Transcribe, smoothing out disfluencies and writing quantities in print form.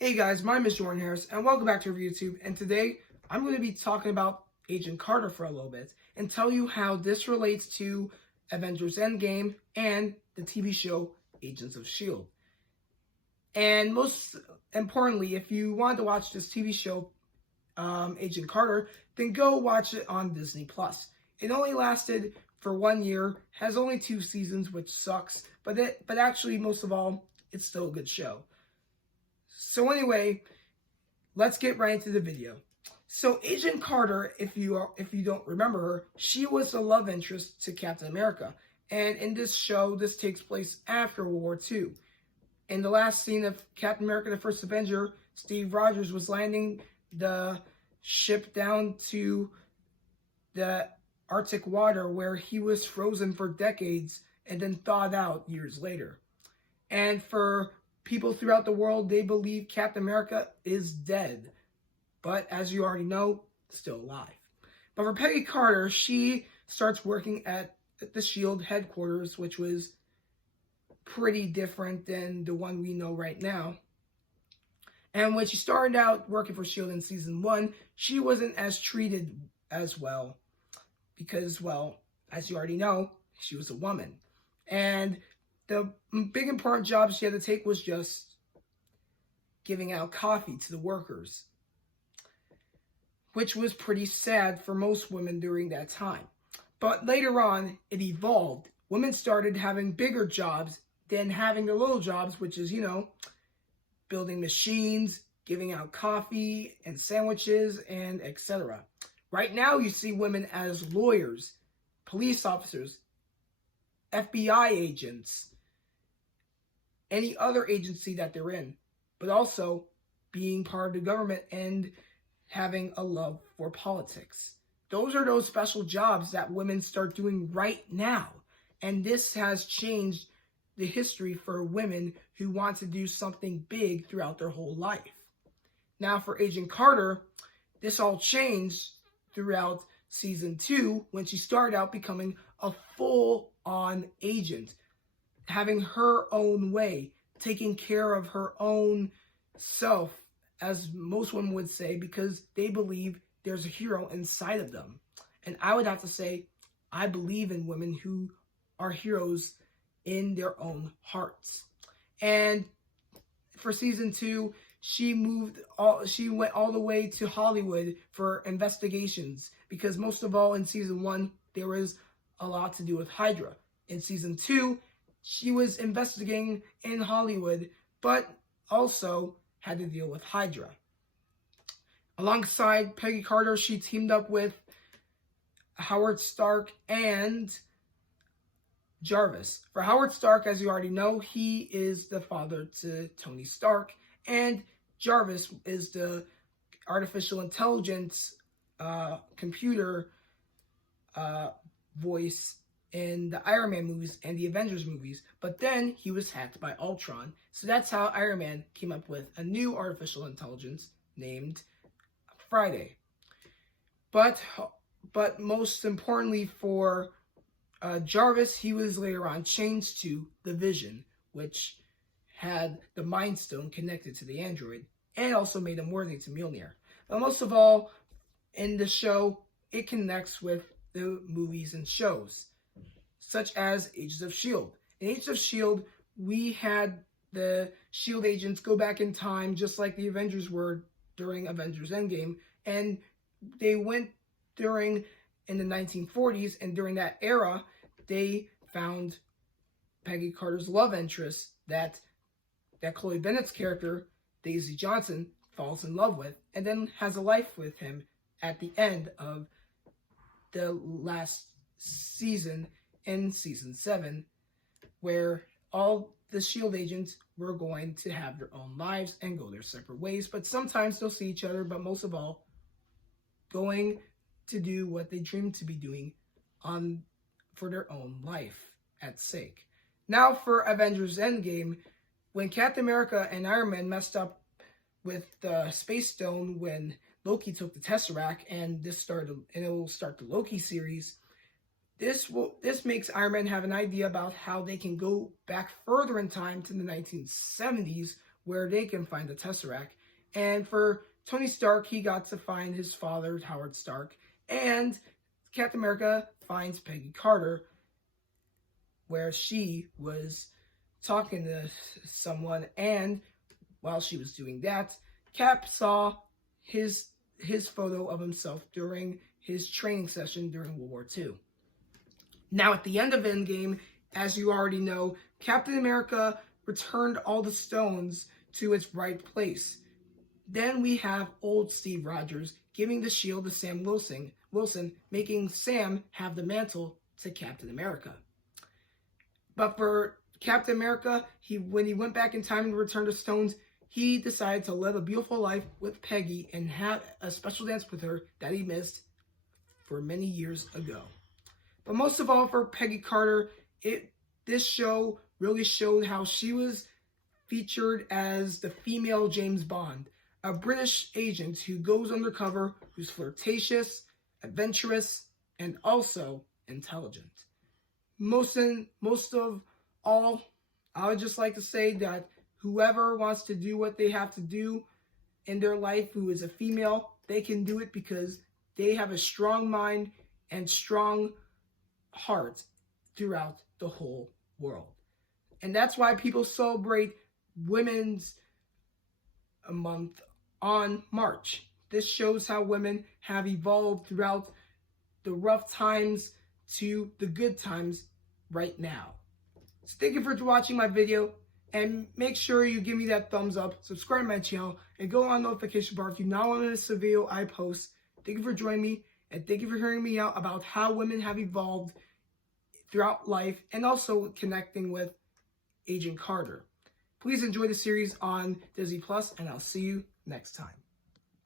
Hey guys, my name is Jordan Harris, and welcome back to YouTube. And today I'm going to be talking about Agent Carter for a little bit and tell you how this relates to Avengers Endgame and the TV show Agents of S.H.I.E.L.D. And most importantly, if you wanted to watch this TV show, Agent Carter, then go watch it on Disney Plus. It only lasted for 1 year, has only 2 seasons, which sucks, but actually, most of all, it's still a good show. So anyway, let's get right into the video. So Agent Carter, if you don't remember her, she was the love interest to Captain America. And in this show, this takes place after World War II. In the last scene of Captain America, the First Avenger, Steve Rogers was landing the ship down to the Arctic water where he was frozen for decades and then thawed out years later. And for people throughout the world, they believe Captain America is dead. But as you already know, still alive. But for Peggy Carter, she starts working at the S.H.I.E.L.D. headquarters, which was pretty different than the one we know right now. And when she started out working for S.H.I.E.L.D. in season 1, she wasn't as treated as well. Because, well, as you already know, she was a woman. And the big important job she had to take was just giving out coffee to the workers, which was pretty sad for most women during that time. But later on, it evolved. Women started having bigger jobs than having the little jobs, which is, building machines, giving out coffee and sandwiches, and etc. Right now, you see women as lawyers, police officers, FBI agents, any other agency that they're in, but also being part of the government and having a love for politics. Those are those special jobs that women start doing right now. And this has changed the history for women who want to do something big throughout their whole life. Now for Agent Carter, this all changed throughout season 2 when she started out becoming a full-on agent, having her own way, taking care of her own self, as most women would say, because they believe there's a hero inside of them. And I would have to say, I believe in women who are heroes in their own hearts. And for season 2, she went all the way to Hollywood for investigations, because most of all in season 1, there was a lot to do with Hydra. In season 2, she was investigating in Hollywood, but also had to deal with Hydra. Alongside Peggy Carter, she teamed up with Howard Stark and Jarvis. For Howard Stark, as you already know, he is the father to Tony Stark, and Jarvis is the artificial intelligence computer voice in the Iron Man movies and the Avengers movies, but then he was hacked by Ultron. So that's how Iron Man came up with a new artificial intelligence named Friday. But most importantly for Jarvis, he was later on changed to the Vision, which had the Mind Stone connected to the android, and also made him worthy to Mjolnir. But most of all, in the show, it connects with the movies and shows, such as Agents of S.H.I.E.L.D. In Agents of S.H.I.E.L.D., we had the S.H.I.E.L.D. agents go back in time, just like the Avengers were during Avengers Endgame, and they went in the 1940s, and during that era, they found Peggy Carter's love interest that Chloe Bennett's character, Daisy Johnson, falls in love with, and then has a life with him at the end of the last season, in season 7, where all the S.H.I.E.L.D. agents were going to have their own lives and go their separate ways, but sometimes they'll see each other, but most of all, going to do what they dreamed to be doing for their own life at stake. Now for Avengers Endgame, when Captain America and Iron Man messed up with the Space Stone when Loki took the Tesseract, and it will start the Loki series, This makes Iron Man have an idea about how they can go back further in time to the 1970s, where they can find the Tesseract. And for Tony Stark, he got to find his father, Howard Stark. And Captain America finds Peggy Carter, where she was talking to someone. And while she was doing that, Cap saw his photo of himself during his training session during World War II. Now, at the end of Endgame, as you already know, Captain America returned all the stones to its right place. Then we have old Steve Rogers giving the shield to Sam Wilson, making Sam have the mantle to Captain America. But for Captain America, when he went back in time to return the stones, he decided to live a beautiful life with Peggy and have a special dance with her that he missed for many years ago. But most of all, for Peggy Carter, this show really showed how she was featured as the female James Bond, a British agent who goes undercover, who's flirtatious, adventurous, and also intelligent. Most of all, I would just like to say that whoever wants to do what they have to do in their life who is a female, they can do it because they have a strong mind and strong heart throughout the whole world. And that's why people celebrate Women's Month on March. This shows how women have evolved throughout the rough times to the good times right now. So thank you for watching my video, and make sure you give me that thumbs up, subscribe to my channel, and go on notification bar if you not want to miss a video I post. Thank you for joining me, and thank you for hearing me out about how women have evolved throughout life and also connecting with Agent Carter. Please enjoy the series on Disney Plus, and I'll see you next time.